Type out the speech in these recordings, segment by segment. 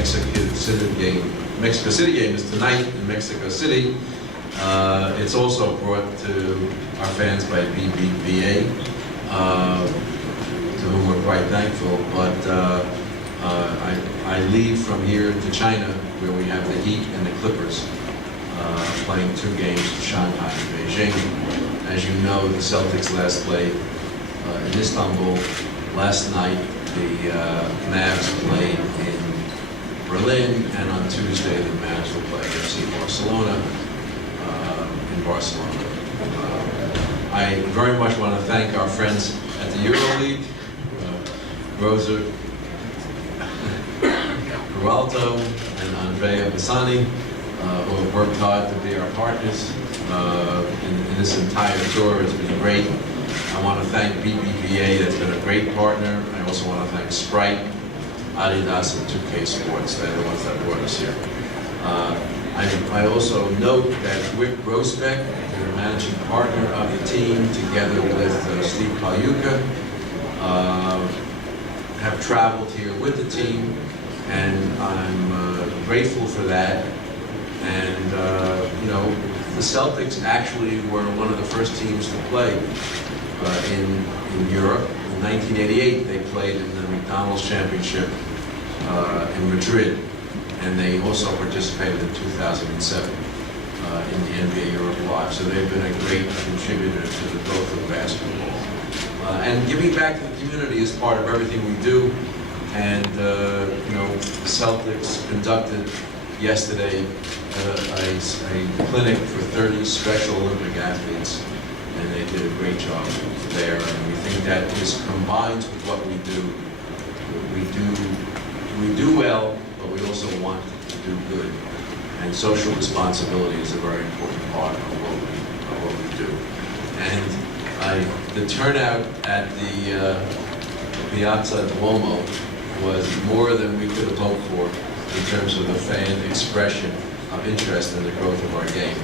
Mexico City game is tonight in Mexico City. It's also brought to our fans by BBVA, to whom we're quite thankful. But I leave from here to China, where we have the Heat and the Clippers playing 2 games in Shanghai and Beijing. As you know, the Celtics last played in Istanbul. Last night, the Mavs played in Berlin, and on Tuesday, the Mavs will play FC Barcelona in Barcelona. I very much want to thank our friends at the EuroLeague, Rosa Peralto and Andrea Bassani, who have worked hard to be our partners in this entire tour. It's been great. I want to thank BBVA, that's been a great partner. I also want to thank Sprite, Adidas, and 2K Sports. They're the ones that brought us here. I also note that Wick Grosbeck, the managing partner of the team, together with Steve Pagliuca, have traveled here with the team, and I'm grateful for that. And you know, the Celtics actually were one of the first teams to play in Europe. In 1988, they played in the McDonald's Championship in Madrid, and they also participated in 2007 in the NBA Europe Live. So they've been a great contributor to the growth of basketball. And giving back to the community is part of everything we do. And you know, the Celtics conducted yesterday a clinic for 30 Special Olympic athletes, and they did a great job there. And we think that this combines with what we do. We do well, but we also want to do good. And social responsibility is a very important part of what we do. And the turnout at the Piazza Duomo was more than we could have hoped for in terms of the fan expression of interest in the growth of our game.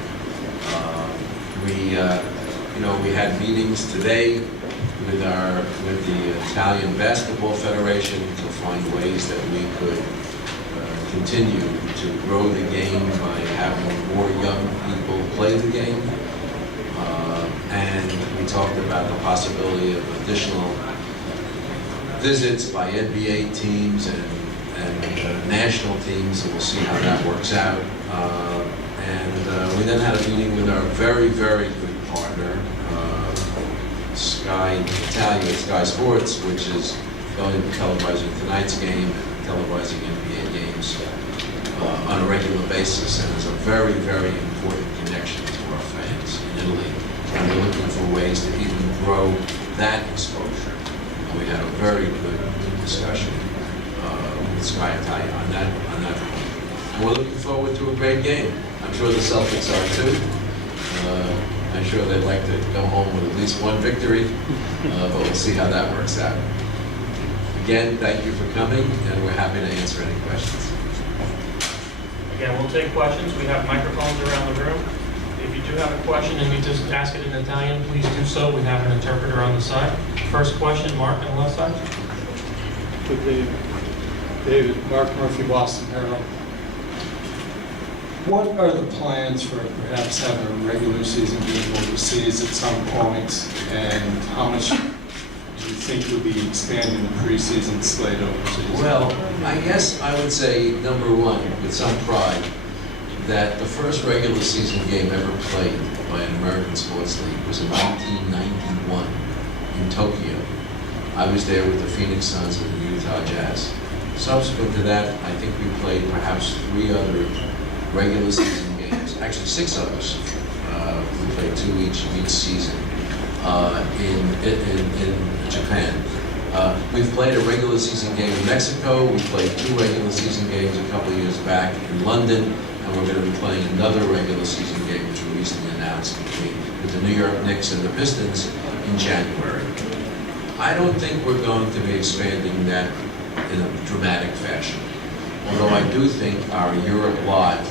We had meetings today with the Italian Basketball Federation to find ways that we could continue to grow the game by having more young people play the game. And we talked about the possibility of additional visits by NBA teams and national teams, and we'll see how that works out. We then had a meeting with our very, very good partner, Sky Sports, which is going to be televising tonight's game and televising NBA games on a regular basis, and is a very, very important connection to our fans in Italy. And we're looking for ways to even grow that exposure. And we had a very good discussion with Sky Italia on that point. And we're looking forward to a great game. I'm sure the Celtics are too. I'm sure they'd like to go home with at least one victory, but we'll see how that works out. Again, thank you for coming, and we're happy to answer any questions. Again, we'll take questions. We have microphones around the room. If you do have a question and you just ask it in Italian, please do so. We have an interpreter on the side. First question, Mark on the left side. Good David, Mark Murphy, Boston Herald. What are the plans for perhaps having a regular season game overseas at some point, and how much do you think you'll be expanding the preseason slate overseas? Well, I guess I would say, number one, with some pride, that the first regular season game ever played by an American sports league was in 1991 in Tokyo. I was there with the Phoenix Suns and the Utah Jazz. Subsequent to that, I think we played perhaps 3 other regular season games, actually 6 others. We played 2 each season in Japan. We've played a regular season game in Mexico. We played 2 regular season games a couple of years back in London, and we're going to be playing another regular season game, which we recently announced, with the New York Knicks and the Pistons in January. I don't think we're going to be expanding that in a dramatic fashion, although I do think our Europe Live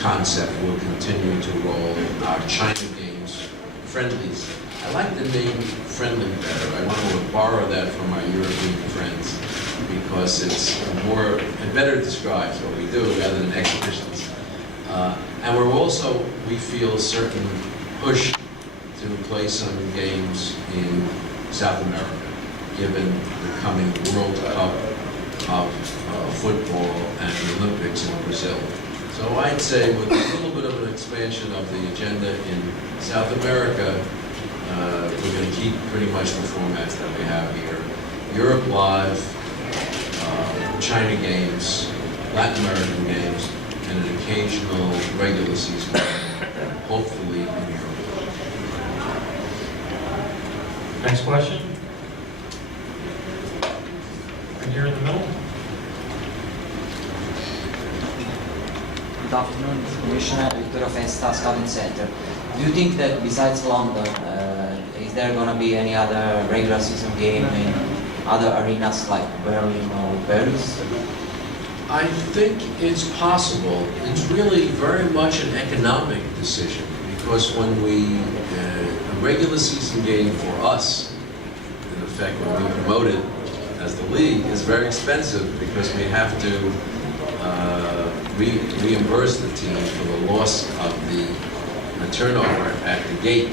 concept will continue to roll. Our China games, friendlies, I like the name friendly better. I want to borrow that from our European friends because it's it better describes what we do rather than exhibitions. And we feel certain push to play some games in South America, given the coming World Cup of football and the Olympics in Brazil. So I'd say with a little bit of an expansion of the agenda in South America, we're going to keep pretty much the formats that we have here. Europe Live, China games, Latin American games, and an occasional regular season game, hopefully in Europe. Next question. Right here in the middle. Good afternoon, Commissioner Victoria Festa, Scouting Center. Do you think that besides London, is there going to be any other regular season game in other arenas like Berlin or Paris? I think it's possible. It's really very much an economic decision because when a regular season game for us, in effect, when we promote it as the league, is very expensive because we have to reimburse the team for the loss of the turnover at the gate,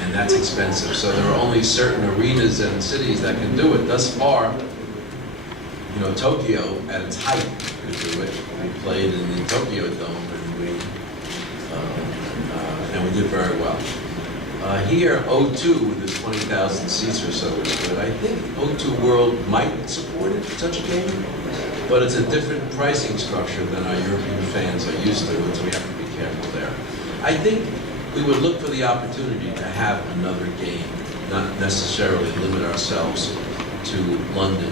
and that's expensive. So there are only certain arenas and cities that can do it. Thus far, Tokyo at its height could do it. We played in the Tokyo Dome, and we did very well. Here, O2 with its 20,000 seats or so is good. I think O2 World might support it, such a game, but it's a different pricing structure than our European fans are used to, and so we have to be careful there. I think we would look for the opportunity to have another game, not necessarily limit ourselves to London,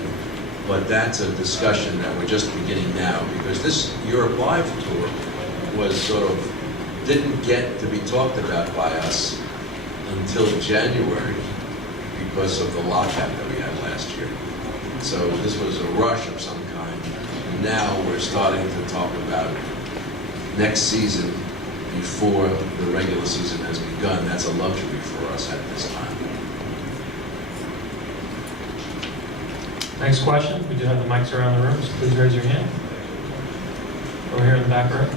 but that's a discussion that we're just beginning now, because this Europe Live tour didn't get to be talked about by us until January because of the lockout that we had last year. So this was a rush of some kind. And now we're starting to talk about next season before the regular season has begun. That's a luxury for us at this time. Next question. We do have the mics around the room, so please raise your hand. Over here in the back row.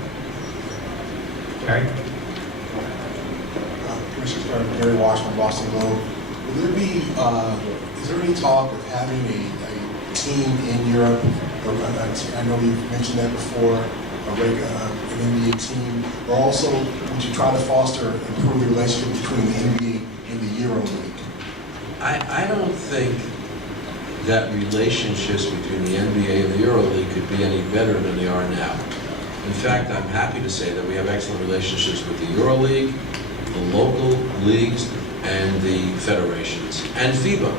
Gary? Commissioner Gary Washburn, Boston Globe. Will there be, is there any talk of having a team in Europe? I know you've mentioned that before, an NBA team. Or also, would you try to foster and improve the relationship between the NBA and the Euro League? I don't think that relationships between the NBA and the Euro League could be any better than they are now. In fact, I'm happy to say that we have excellent relationships with the Euro League, the local leagues, and the federations, and FIBA.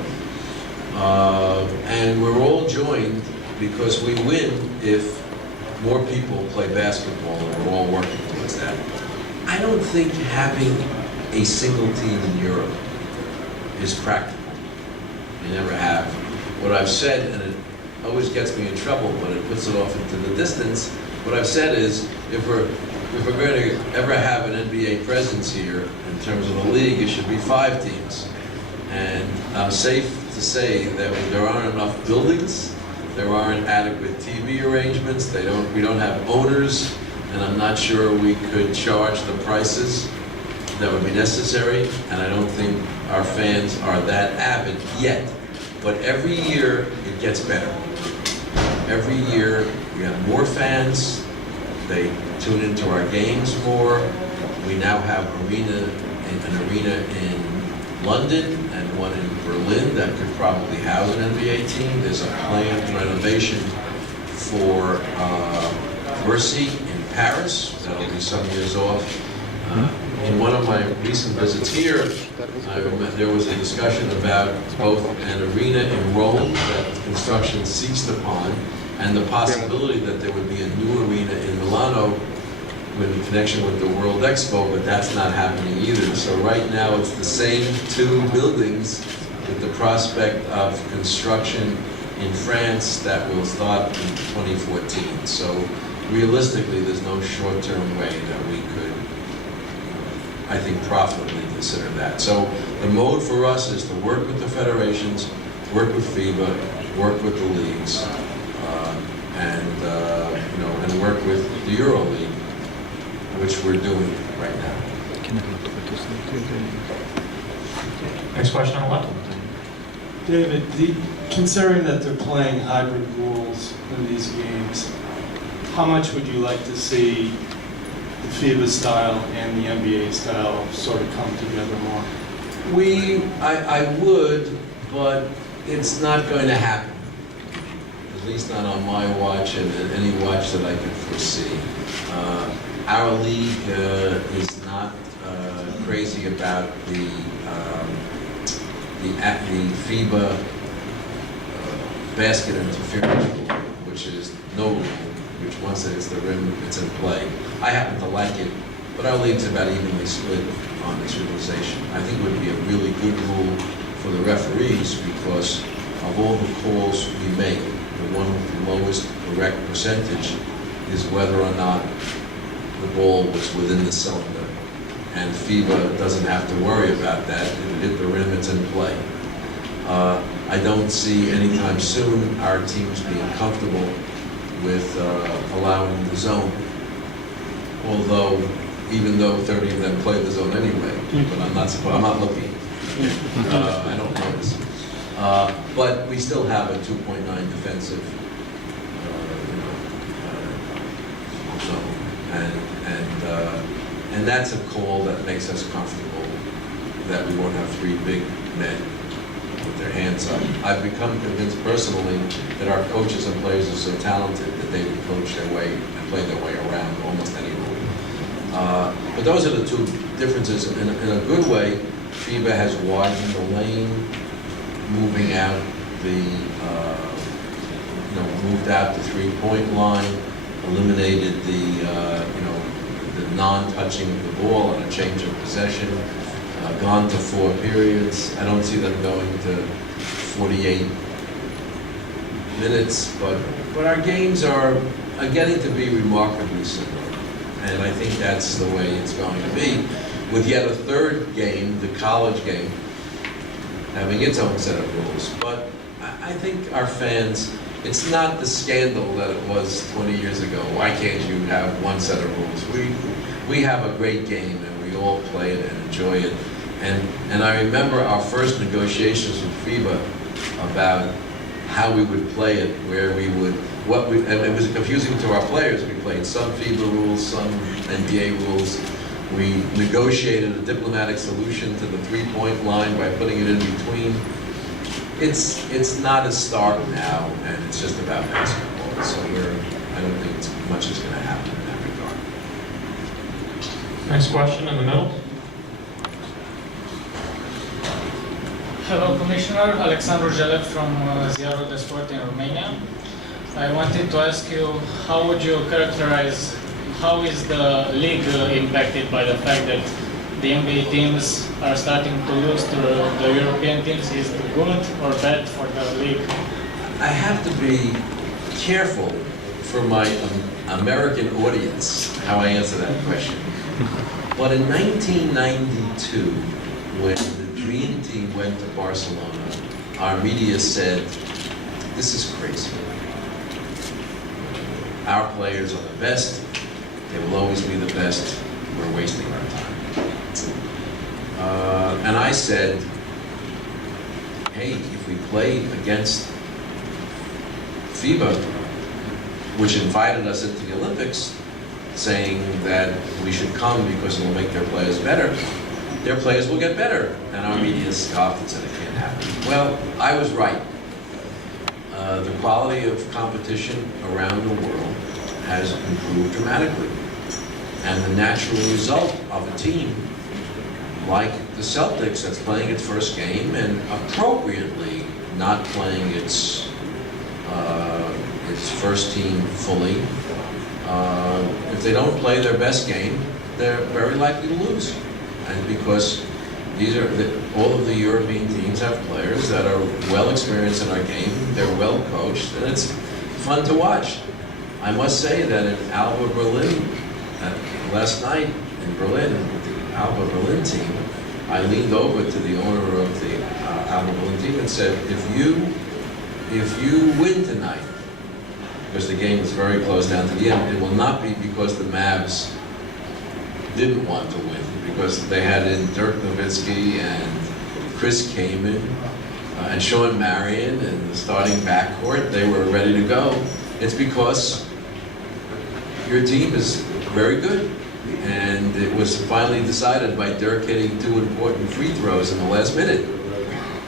And we're all joined because we win if more people play basketball, and we're all working towards that. I don't think having a single team in Europe is practical. We never have. What I've said, and it always gets me in trouble, but it puts it off into the distance, what I've said is, if we're going to ever have an NBA presence here, in terms of a league, it should be 5 teams. And I'm safe to say that there aren't enough buildings, there aren't adequate TV arrangements, we don't have owners, and I'm not sure we could charge the prices that would be necessary, and I don't think our fans are that avid yet. But every year, it gets better. Every year, we have more fans, they tune into our games more. We now have an arena in London and one in Berlin that could probably house an NBA team. There's a planned renovation for Mercy in Paris. That'll be some years off. In one of my recent visits here, there was a discussion about both an arena in Rome that construction ceased upon, and the possibility that there would be a new arena in Milano in connection with the World Expo, but that's not happening either. So right now it's the same 2 buildings with the prospect of construction in France that will start in 2014. So realistically, there's no short-term way that we could, I think, profitably consider that. So The mode for us is to work with the federations, work with FIBA, work with the leagues, and work with the Euro League, which we're doing right now. Next question on the left. David, considering that they're playing hybrid rules in these games, how much would you like to see the FIBA style and the NBA style sort of come together more? I would, but it's not going to happen. At least not on my watch and any watch that I can foresee. Our league is not crazy about the FIBA basket interference rule, which is no rule, which once it hits the rim, it's in play. I happen to like it, but our league's about evenly split on its utilization. I think it would be a really good rule for the referees because of all the calls we make, the one with the lowest correct percentage is whether or not the ball was within the cylinder. And FIBA doesn't have to worry about that. If it hit the rim, it's in play. I don't see anytime soon our teams being comfortable with allowing the zone. Although, even though 30 of them play the zone anyway, but I'm not looking. I don't notice. But we still have a 2.9 defensive zone, and that's a call that makes us comfortable that we won't have three big men with their hands up. I've become convinced personally that our coaches and players are so talented that they would coach their way and play their way around almost any rule. But those are the two differences. In a good way, FIBA has widened the lane, moving out moved out the three-point line, eliminated the non-touching of the ball on a change of possession, gone to 4 periods. I don't see them going to 48 minutes, but our games are getting to be remarkably similar. And I think that's the way it's going to be, with yet a third game, the college game, having its own set of rules. But I think our fans, it's not the scandal that it was 20 years ago. Why can't you have one set of rules? We have a great game and we all play it and enjoy it. And I remember our first negotiations with FIBA about how we would play it, where we would, and it was confusing to our players. We played some FIBA rules, some NBA rules. We negotiated a diplomatic solution to the three-point line by putting it in between. It's not as stark now, and it's just about basketball. So I don't think much is going to happen in that regard. Next question in the middle. Hello, Commissioner. Alexandru Jelet from Ziarul de Sport in Romania. I wanted to ask you, how would you characterize, how is the league impacted by the fact that the NBA teams are starting to lose to the European teams? Is it good or bad for the league? I have to be careful for my American audience how I answer that question. But in 1992, when the Dream Team went to Barcelona, our media said, "This is crazy. Our players are the best. They will always be the best. We're wasting our time." And I said, hey, if we play against FIBA, which invited us into the Olympics, saying that we should come because it will make their players better, their players will get better. And our media scoffed and said it can't happen. Well, I was right. The quality of competition around the world has improved dramatically. And the natural result of a team like the Celtics that's playing its first game and appropriately not playing its first team fully, if they don't play their best game, they're very likely to lose. And because all of the European teams have players that are well experienced in our game, they're well coached, and it's fun to watch. I must say that in Alba Berlin, last night in Berlin, with the Alba Berlin team, I leaned over to the owner of the automobile team and said, if you win tonight, because the game was very close down to the end, it will not be because the Mavs didn't want to win, because they had in Dirk Nowitzki and Chris Kaman and Sean Marion and the starting backcourt. They were ready to go. It's because your team is very good. And it was finally decided by Dirk hitting 2 important free throws in the last minute.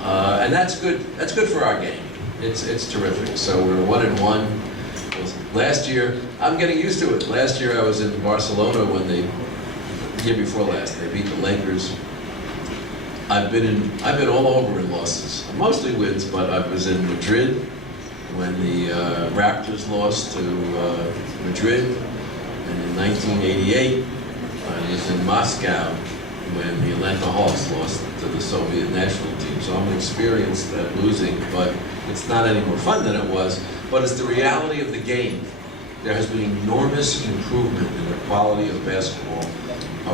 And that's good. That's good for our game. It's terrific. So we're 1-1. Last year, I'm getting used to it. Last year I was in Barcelona when the year before last, they beat the Lakers. I've been all over in losses, mostly wins, but I was in Madrid when the Raptors lost to Madrid, and in 1988 I was in Moscow when the Atlanta Hawks lost to the Soviet national team. So I'm experienced at losing, but it's not any more fun than it was. But it's the reality of the game. There has been enormous improvement in the quality of basketball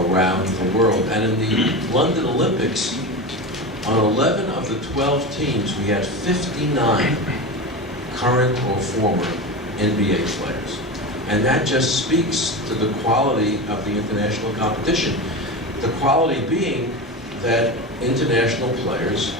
around the world. And in the London Olympics, on 11 of the 12 teams, we had 59 current or former NBA players. And that just speaks to the quality of the international competition. The quality being that international players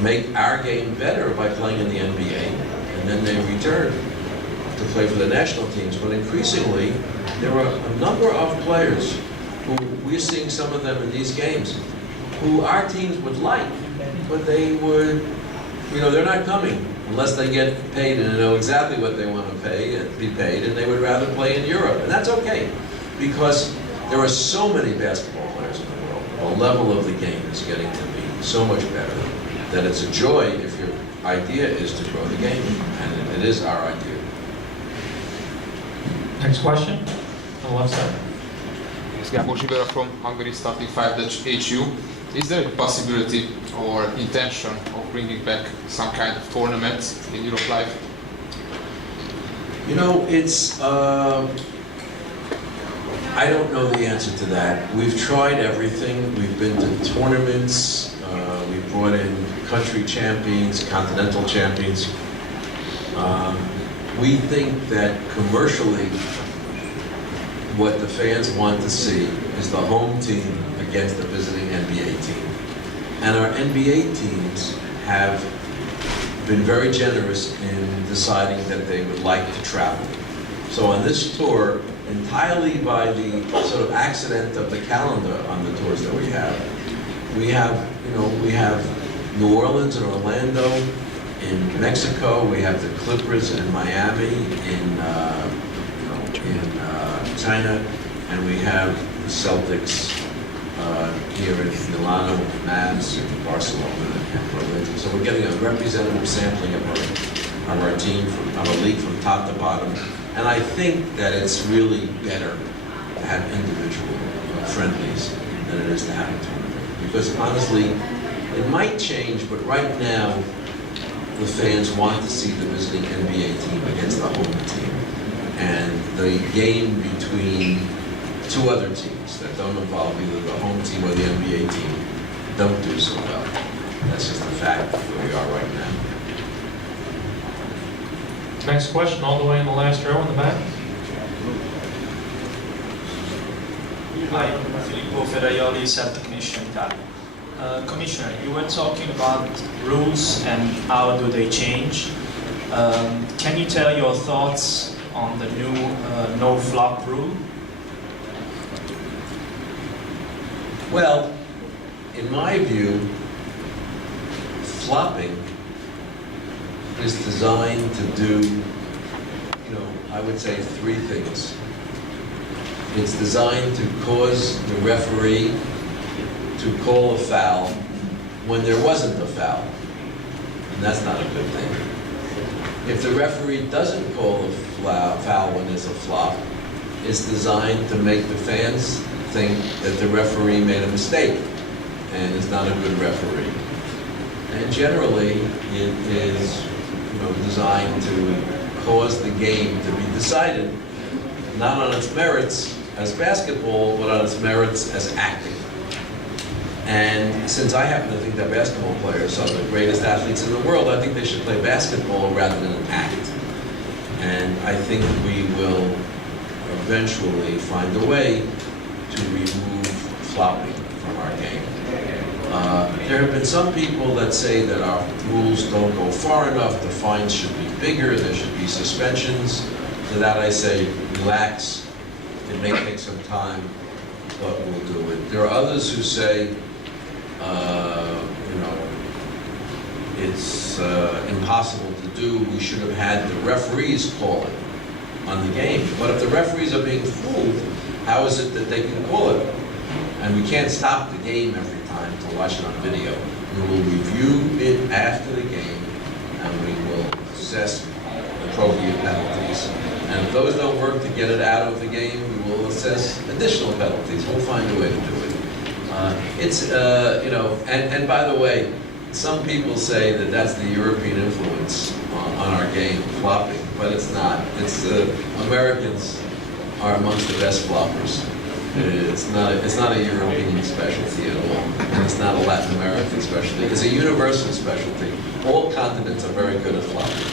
make our game better by playing in the NBA, and then they return to play for the national teams. But increasingly, there are a number of players who we're seeing some of them in these games who our teams would like, but they would, they're not coming unless they get paid and know exactly what they want to pay and be paid, and they would rather play in Europe. And that's okay, because there are so many basketball players in the world. The level of the game is getting to be so much better that it's a joy if your idea is to grow the game, and it is our idea. Next question, on the left side. Yes, Gábor Zsibera from Hungary Starting 5-HU. Is there a possibility or intention of bringing back some kind of tournament in Europe Live? It's, I don't know the answer to that. We've tried everything. We've been to tournaments. We've brought in country champions, continental champions. We think that commercially, what the fans want to see is the home team against the visiting NBA team. And our NBA teams have been very generous in deciding that they would like to travel. So on this tour, entirely by the sort of accident of the calendar on the tours that we have New Orleans and Orlando, in Mexico, we have the Clippers in Miami, in China, and we have the Celtics here in Milánó, Mavs, in Barcelona, and Berlin. So we're getting a representative sampling of our team, of our league from top to bottom. And I think that it's really better to have individual friendlies than it is to have a tournament. Because honestly, it might change, but right now, the fans want to see the visiting NBA team against the home team. And the game between two other teams that don't involve either the home team or the NBA team don't do so well. That's just the fact of where we are right now. Next question, all the way in the last row in the back. Hi, Filippo Ferraioli, Cell Technician Italia. Commissioner, you were talking about rules and how do they change. Can you tell your thoughts on the new no-flop rule? Well, in my view, flopping is designed to do, I would say 3 things. It's designed to cause the referee to call a foul when there wasn't a foul. And that's not a good thing. If the referee doesn't call a foul when there's a flop, it's designed to make the fans think that the referee made a mistake and is not a good referee. And generally, it is designed to cause the game to be decided not on its merits as basketball, but on its merits as acting. And since I happen to think that basketball players are the greatest athletes in the world, I think they should play basketball rather than act. And I think we will eventually find a way to remove flopping from our game. There have been some people that say that our rules don't go far enough, the fines should be bigger, there should be suspensions. To that I say, relax, it may take some time, but we'll do it. There are others who say, it's impossible to do, we should have had the referees call it on the game. But if the referees are being fooled, how is it that they can call it? And we can't stop the game every time to watch it on video. We will review it after the game, and we will assess appropriate penalties. And if those don't work to get it out of the game, we will assess additional penalties. We'll find a way to do it. And by the way, some people say that that's the European influence on our game, flopping, but it's not. It's Americans are amongst the best floppers. It's not a European specialty at all, and it's not a Latin American specialty. It's a universal specialty. All continents are very good at flopping.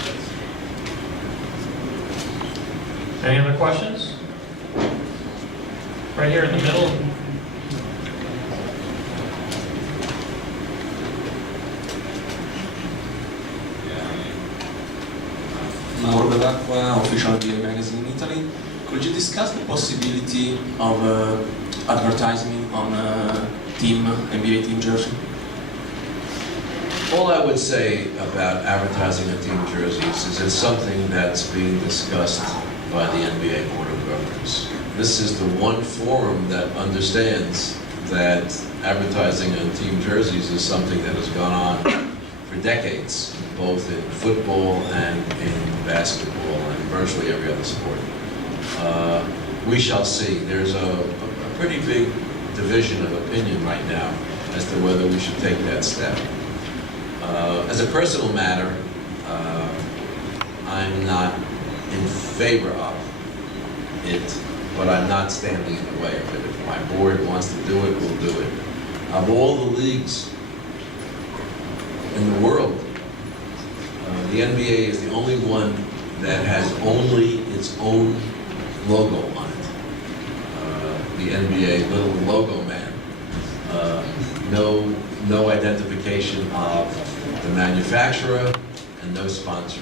Any other questions? Right here in the middle. Mauro Dell'Acqua, official beer magazine in Italy. Could you discuss the possibility of advertising on NBA team jersey? All I would say about advertising on team jerseys is it's something that's being discussed by the NBA Board of Governors. This is the one forum that understands that advertising on team jerseys is something that has gone on for decades, both in football and in basketball and virtually every other sport. We shall see. There's a pretty big division of opinion right now as to whether we should take that step. As a personal matter, I'm not in favor of it, but I'm not standing in the way of it. If my board wants to do it, we'll do it. Of all the leagues in the world, the NBA is the only one that has only its own logo on it. The NBA little logo man. No identification of the manufacturer and no sponsor.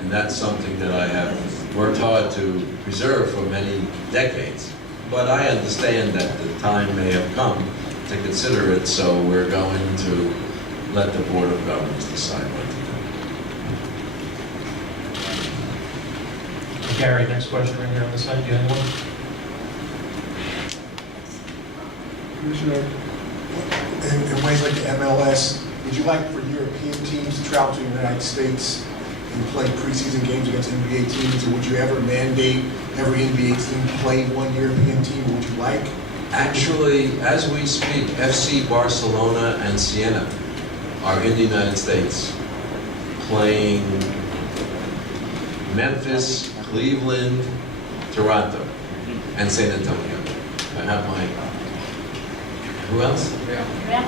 And that's something that I have worked hard to preserve for many decades. But I understand that the time may have come to consider it, so we're going to let the Board of Governors decide what to do. Gary, next question right here on the side. Do you have one? Commissioner, in ways like the MLS, would you like for European teams to travel to the United States and play preseason games against NBA teams, or would you ever mandate every NBA team play one European team? Would you like? Actually, as we speak, FC Barcelona and Siena are in the United States playing Memphis, Cleveland, Toronto, and San Antonio. I have my, who else?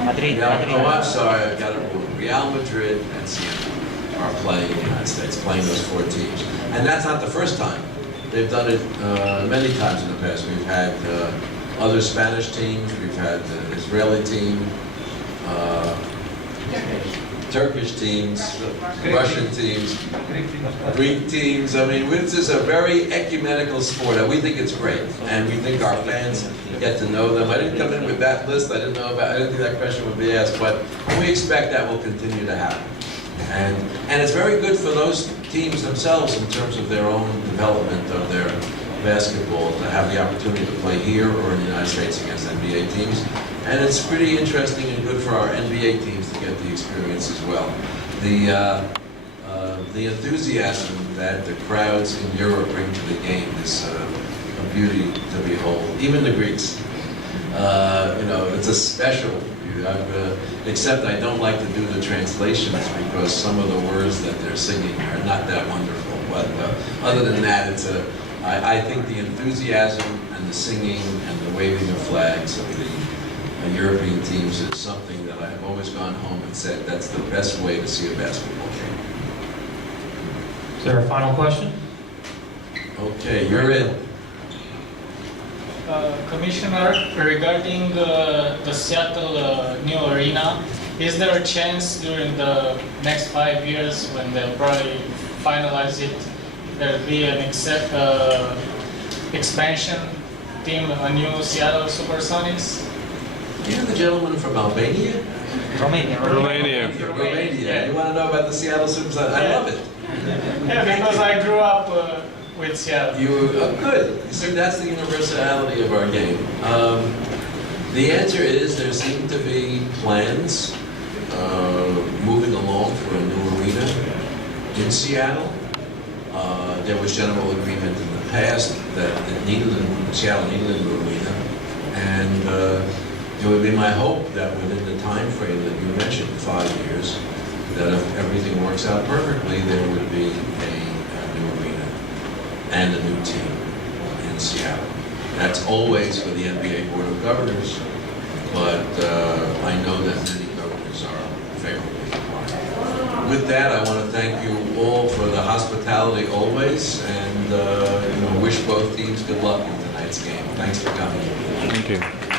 Madrid. Oh, I'm sorry, I got it wrong. Real Madrid and Siena are playing in the United States, playing those four teams. And that's not the first time. They've done it many times in the past. We've had other Spanish teams, we've had the Israeli team, Turkish teams, Russian teams, Greek teams. I mean, this is a very ecumenical sport, and we think it's great. And we think our fans get to know them. I didn't come in with that list. I didn't think that question would be asked, but we expect that will continue to happen. And it's very good for those teams themselves in terms of their own development of their basketball to have the opportunity to play here or in the United States against NBA teams. And it's pretty interesting and good for our NBA teams to get the experience as well. The enthusiasm that the crowds in Europe bring to the game is a beauty to behold. Even the Greeks, it's a special. Except I don't like to do the translations because some of the words that they're singing are not that wonderful. But other than that, I think the enthusiasm and the singing and the waving of flags of European teams is something that I've always gone home and said that's the best way to see a basketball game. Is there a final question? Okay, you're in. Commissioner, regarding the Seattle new arena, is there a chance during the next 5 years when they'll probably finalize it, there'll be an expansion team, a new Seattle Supersonics? You're the gentleman from Albania? Romania. Romania. Yeah. You want to know about the Seattle Supersonics? I love it. Yeah, because I grew up with Seattle. Good. You see, that's the universality of our game. The answer is there seem to be plans moving along for a new arena in Seattle. There was general agreement in the past that Seattle needed a new arena, and it would be my hope that within the time frame that you mentioned, 5 years, that if everything works out perfectly, there would be a new arena and a new team in Seattle. That's always for the NBA Board of Governors, but I know that many governors are favorably inclined. With that, I want to thank you all for the hospitality always, and wish both teams good luck in tonight's game. Thanks for coming. Thank you.